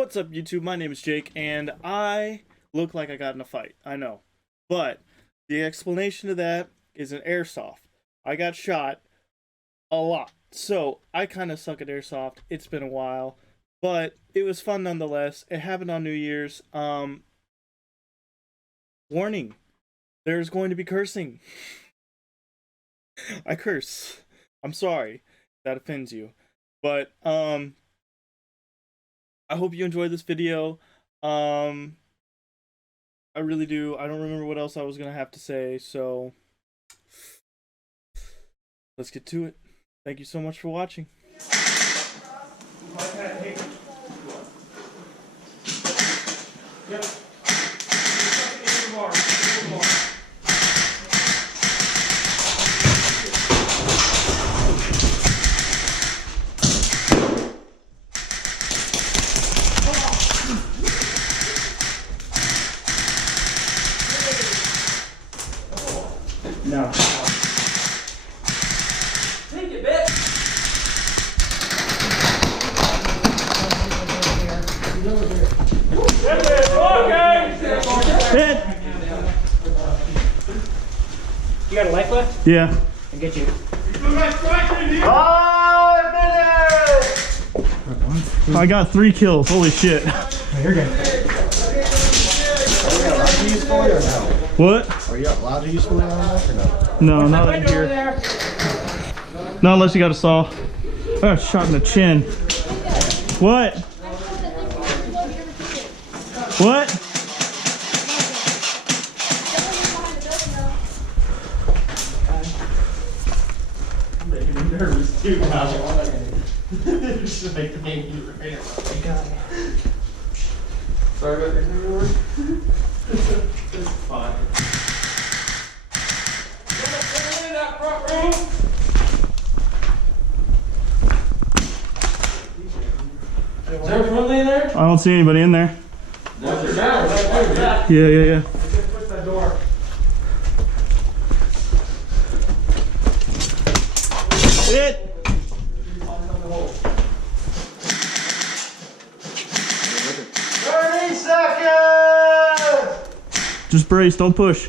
What's up, YouTube? My name is Jake, and I look like I got in a fight. I know. But the explanation to that is an airsoft. I got shot a lot. So I kind of suck at airsoft. It's been a while. But it was fun nonetheless. It happened on New Year's. Warning. There's going to be cursing. I curse. I'm sorry if that offends you. But I hope you enjoyed this video. I really do. I don't remember what else I was gonna have to say, so let's get to it. Thank you so much for watching. Yep. No. Take it, bitch! Hit! You got a life left? Yeah. I'll get you. I got 3 kills. Holy shit. Oh, you're good. Are you allowed to use fully or no? What? Are you allowed to use fully on that or No, no? not in here. Not unless you got a saw. I got shot in the chin. What? What? I'm making me nervous too now. Just like making you right around. Sorry about your word. It's fine. In that front room. Is there a friendly in there? I don't see anybody in there. Watch your back. Yeah. Push that door. Hit! 30 seconds! Just brace, don't push.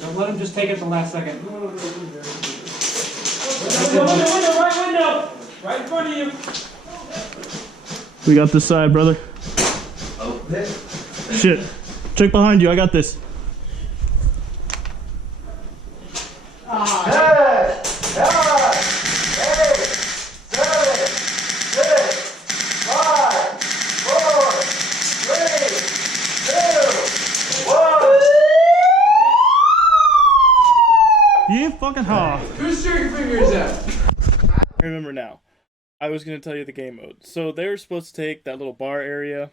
Don't let him just take it the last second. Window, right window! Right in front of you. We got this side, brother. Oh, Shit. Check behind you, I got this. 10, 9, 8, 7, 6, 5, 4, 3, 2, 1. You fucking ha. Whose steering finger is that? I remember now. I was gonna tell you the game mode. So they were supposed to take that little bar area.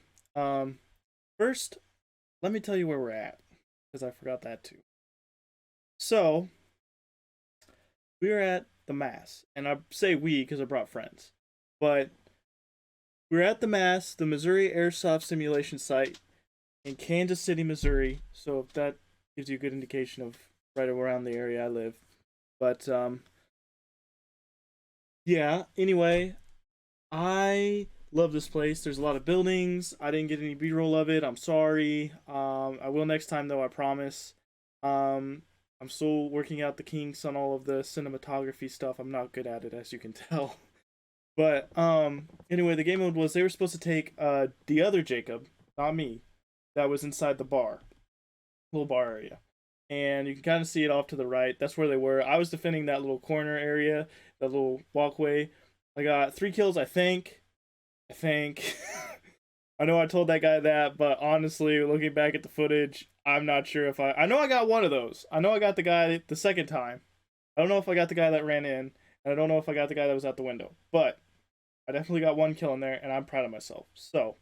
First, let me tell you where we're at, because I forgot that too. So we were at the Mass, and I say we because I brought friends, but we were at the Mass, the Missouri Airsoft Simulation Site in Kansas City, Missouri. So if that gives you a good indication of right around the area I live, but yeah, anyway, I love this place. There's a lot of buildings. I didn't get any B-roll of it. I'm sorry. I will next time, though, I promise. I'm still working out the kinks on all of the cinematography stuff. I'm not good at it, as you can tell. But anyway, the game mode was they were supposed to take the other Jacob, not me, that was inside the bar. Little bar area. And you can kind of see it off to the right. That's where they were. I was defending that little corner area, that little walkway. I got 3 kills, I think. I know I told that guy that, but honestly, looking back at the footage, I'm not sure if I know I got one of those. I know I got the guy the second time. I don't know if I got the guy that ran in, and I don't know if I got the guy that was out the window. But I definitely got 1 kill in there, and I'm proud of myself. So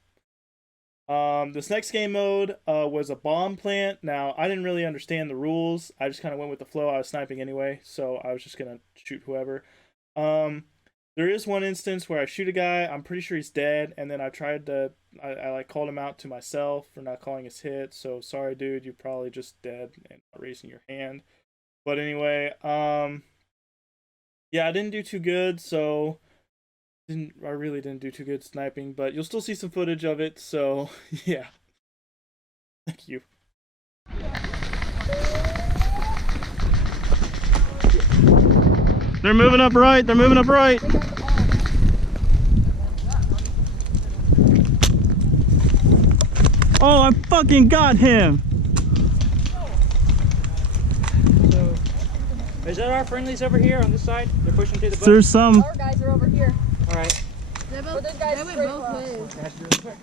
this next game mode was a bomb plant. Now, I didn't really understand the rules. I just kind of went with the flow. I was sniping anyway, so I was just going to shoot whoever. There is one instance where I shoot a guy. I'm pretty sure he's dead, and then I tried to... I like called him out to myself for not calling his hit. So sorry, dude. You're probably just dead and not raising your hand. But anyway, yeah, I didn't do too good. So I really didn't do too good sniping, but you'll still see some footage of it, so yeah. Thank you. They're moving up right. They're moving up right. Oh, I fucking got him. So, is that our friendlies over here on this side? They're pushing through the bush? There's some. Our guys are over here. All right. They went both ways. That's really quick.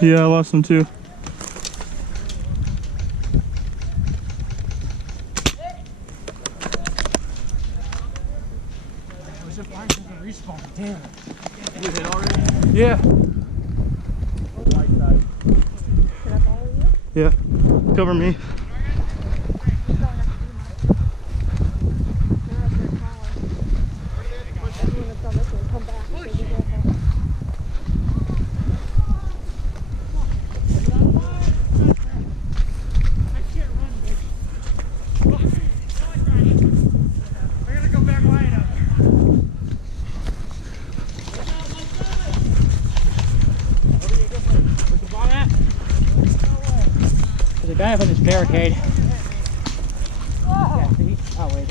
Yeah, I lost him too. Damn. You hit already? Yeah. Yeah. Cover me. There's a guy up on this barricade. Yeah, see? Oh, wait.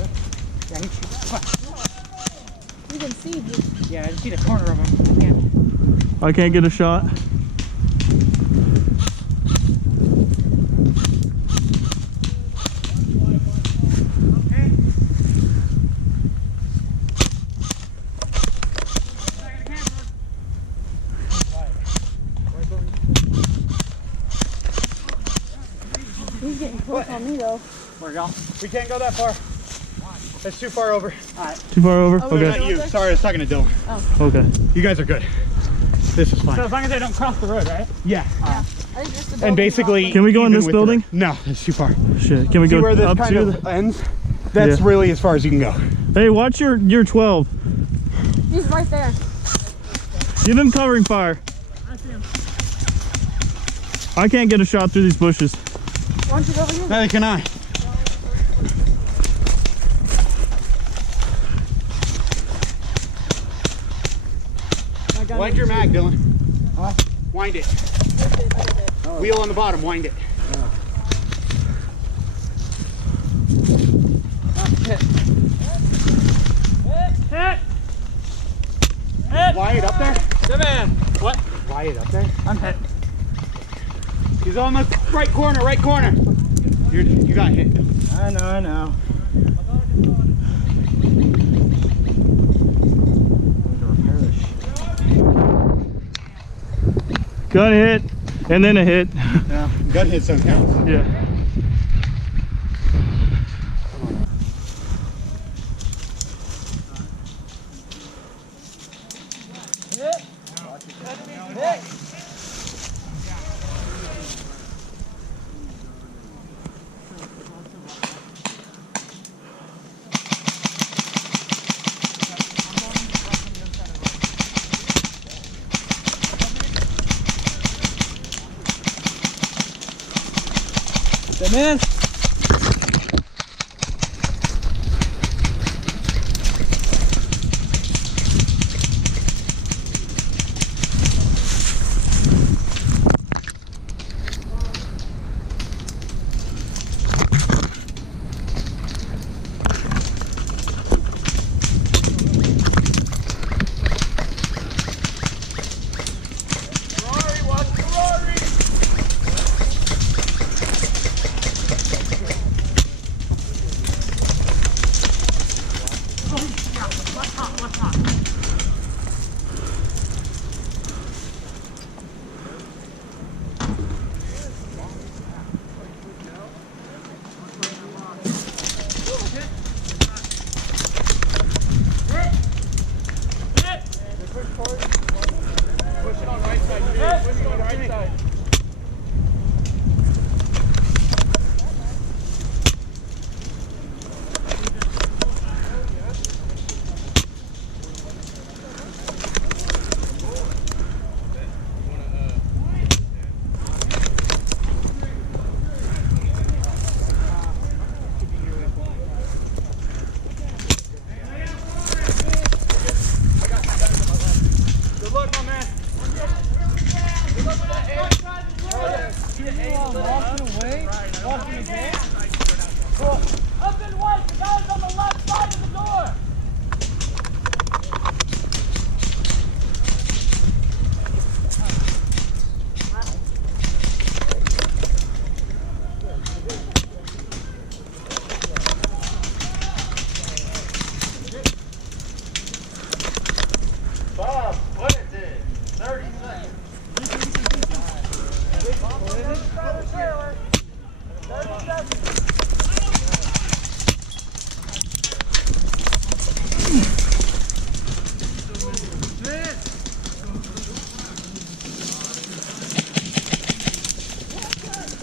Yeah, he's. You can see just Yeah, I just see the corner of him. I can't get a shot. he's getting close on me though. Where you go? We can't go that far. That's too far over. Too far over? Oh, Okay. Not you. Sorry, I was talking to Dylan. Okay. You guys are good. This is fine. So as long as they don't cross the road, right? Yeah. I think just the And building basically, Can we go in even this with the- building? No, it's too far. Shit. Can we See go where this up kind to of the... ends? That's Yeah. really as far as you can go. Hey, watch your 12. He's right there. Give him covering fire. I see him. I can't get a shot through these bushes. Why don't you go over here? Neither can I. Wind your mag, Dylan. Wind it. Wheel on the bottom, wind it. Hit! Hit! Wyatt up there? Come in. What? Wyatt up there? I'm hit. He's on the right corner, right corner. You got hit. I know, I know. Gun hit, and then a hit. Yeah, gun hits don't count. Yeah. Come in.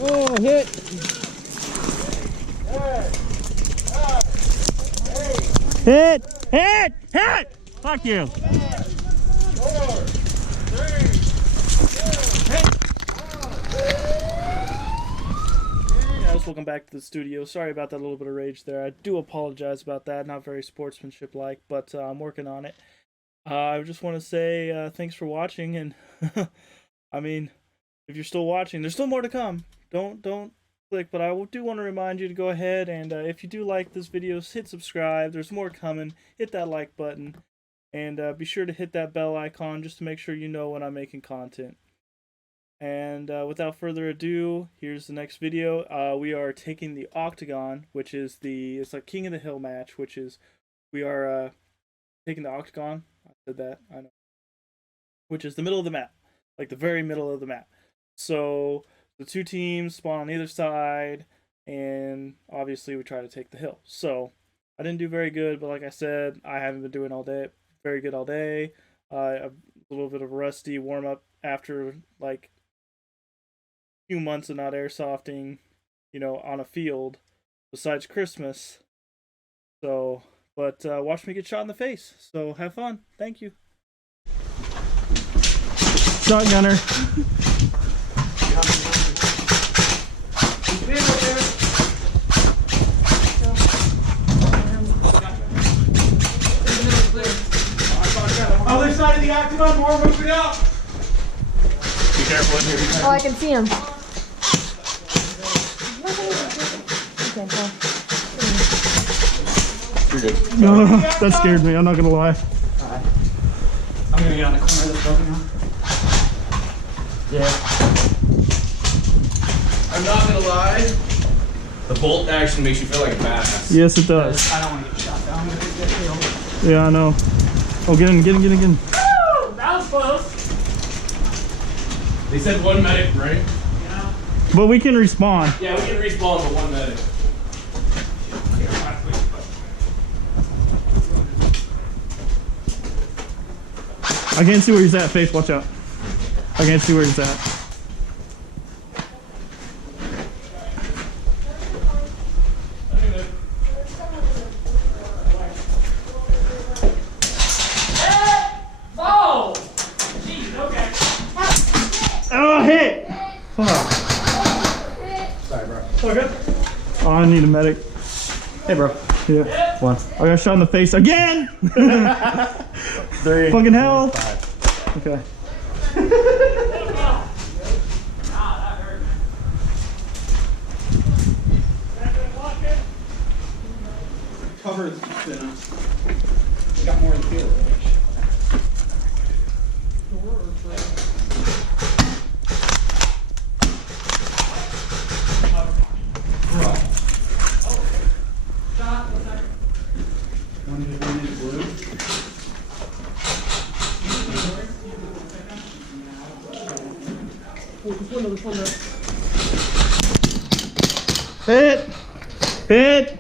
Oh, hit! Hit! Hit! Hit! Fuck you! Guys, welcome back to the studio. Sorry about that little bit of rage there. I do apologize about that. Not very sportsmanship like, but I'm working on it. I just want to say thanks for watching, and I mean, if you're still watching, there's still more to come. Don't click, but I do want to remind you to go ahead and if you do like this video, hit subscribe. There's more coming. Hit that like button, and be sure to hit that bell icon just to make sure you know when I'm making content. And without further ado, here's the next video. We are taking the Octagon, which is it's like King of the Hill match, which is we are taking the Octagon. I said that, I know. Which is the middle of the map, like the very middle of the map. So the two teams spawn on either side, and obviously we try to take the hill. So I didn't do very good, but like I said, I haven't been doing very good all day. A little bit of a rusty warm up after like few months of not airsofting, on a field besides Christmas. So, but watch me get shot in the face. So have fun. Thank you. Shotgunner. Other side of the octagon, more moving up. Be careful in here. Be careful. Oh, I can see him. Okay, You're good. That scared me, I'm not gonna lie. Alright. I'm gonna get on the corner of the building now. Yeah. I'm not gonna lie. The bolt action makes you feel like a badass. Yes, it does. I don't want to get shot down. I'm gonna get killed. Yeah, I know. Oh, get in. Woo! That was close. They said one medic, right? Yeah. But we can respawn. Yeah, we can respawn with one medic. I can't see where he's at, Faith, watch out. I can't see where he's at. Oh! Jeez, okay. Oh, hit! Fuck. Sorry, bro. Oh, good. Oh, I need a medic. Hey, bro. Yeah. One. I got shot in the face again! 3. Fucking hell! 5. Okay. Cover is thin. Got more in the field. Hit! Hit!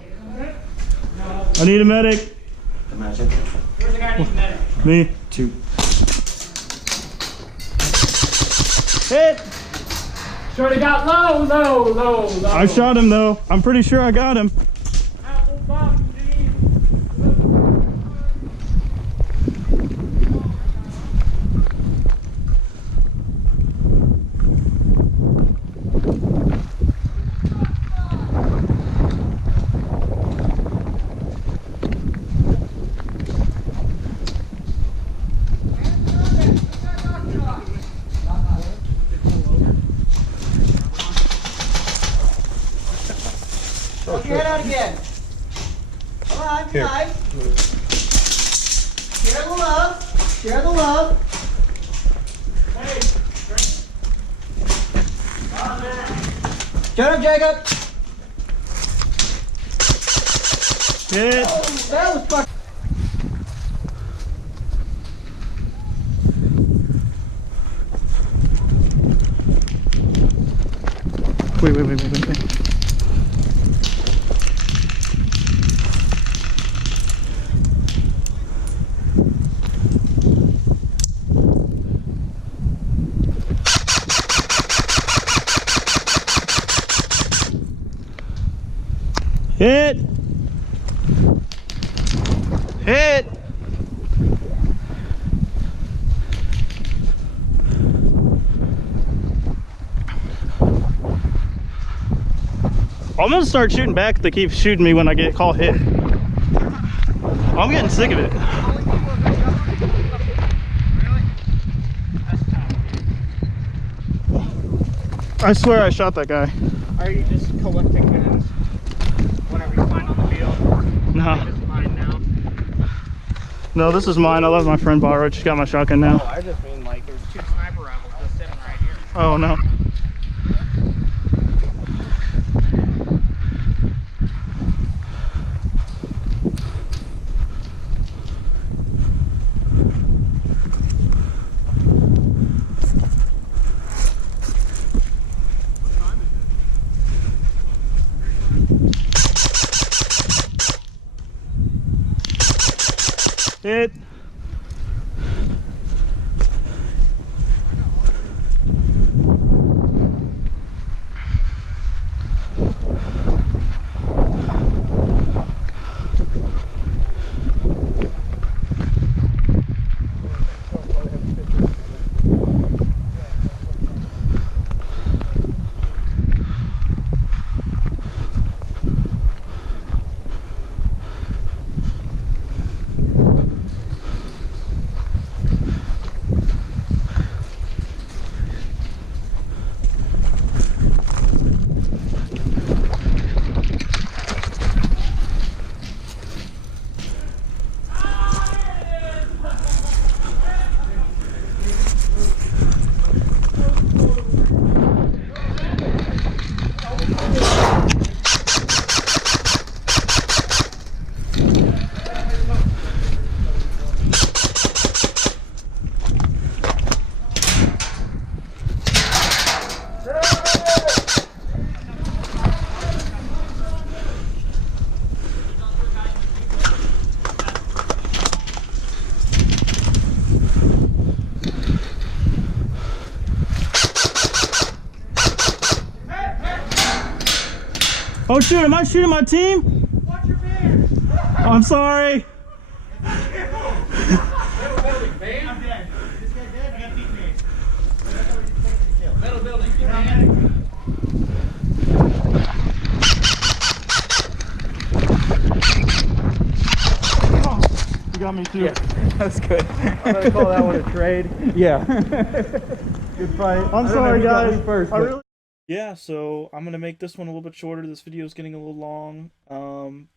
I need a medic. Imagine. Where's the guy who needs a medic? Me. 2. Hit! Shorty got low. I shot him though. I'm pretty sure I got him. Apple bomb, G. Put your head out again. Come on, guys. Share the love. Share the love. Shut up, Jacob. Hit! That was fucking. Wait. I'm gonna start shooting back if they keep shooting me when I get call hit. I'm getting sick of it. I swear I shot that guy. Are you just collecting guns? Whatever you find on the field. No. This is mine now. No, this is mine. I let my friend borrow it. She's got my shotgun now. Oh, I just mean like there's 2 sniper rifles just sitting right here. Oh no. Hit. Oh shoot, am I shooting my team? Watch your beard. Oh, I'm sorry. I'm dead. This guy dead? I got teammates. That's how we take the kill. Metal building, keep man. You got me too. Yeah, that's good. I'm gonna call that one a trade. Yeah. Good fight. I'm sorry guys. First, I really Yeah, so I'm gonna make this one a little bit shorter. This video is getting a little long,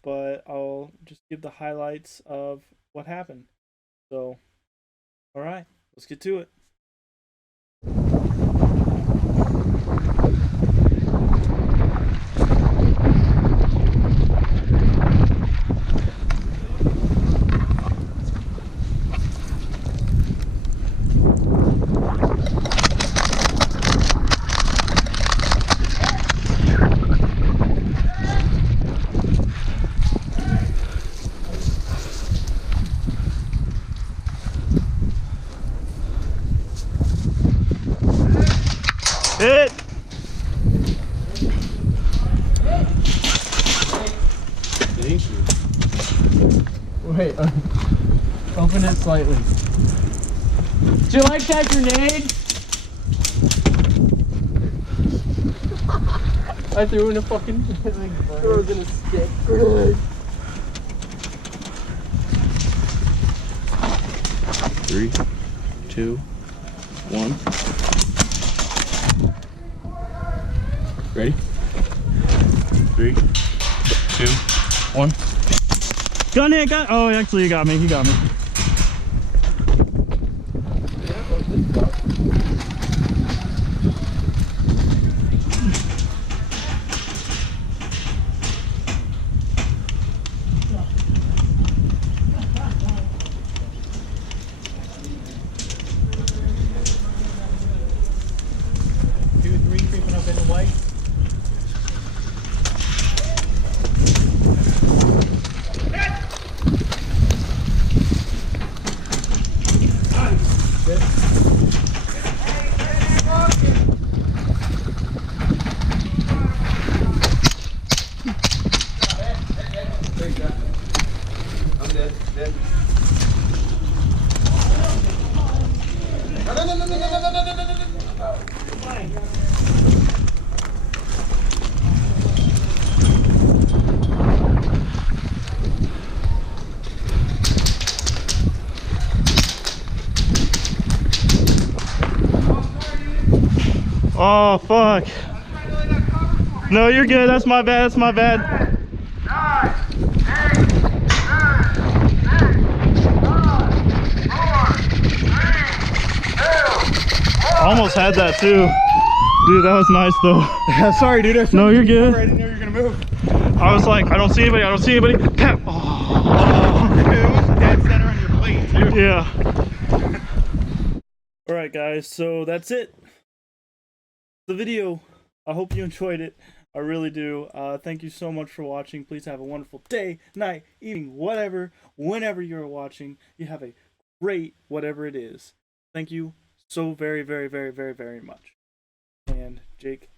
but I'll just give the highlights of what happened. So, all right, let's get to it. hit. Wait, open it slightly. Do you like that grenade? I threw in a fucking throws in a stick. Three, two, one. Ready? 3, 2, 1. Gun hit, gun. Oh, actually, you got me. You got me. Creeping up in the white. Oh, fuck. No, you're good. That's my bad. That's my bad. Almost had that too. Dude, that was nice though. Yeah, sorry, dude. No, you're good. I didn't know you were gonna move. I was like, I don't see anybody. I don't see anybody. Tap. Oh. It was dead center on your plate, too. Yeah. All right, guys. So that's it. The video. I hope you enjoyed it. I really do. Thank you so much for watching. Please have a wonderful day, night, evening, whatever, whenever you're watching. You have a great whatever it is. Thank you so very, very, very, very, very much. And Jake,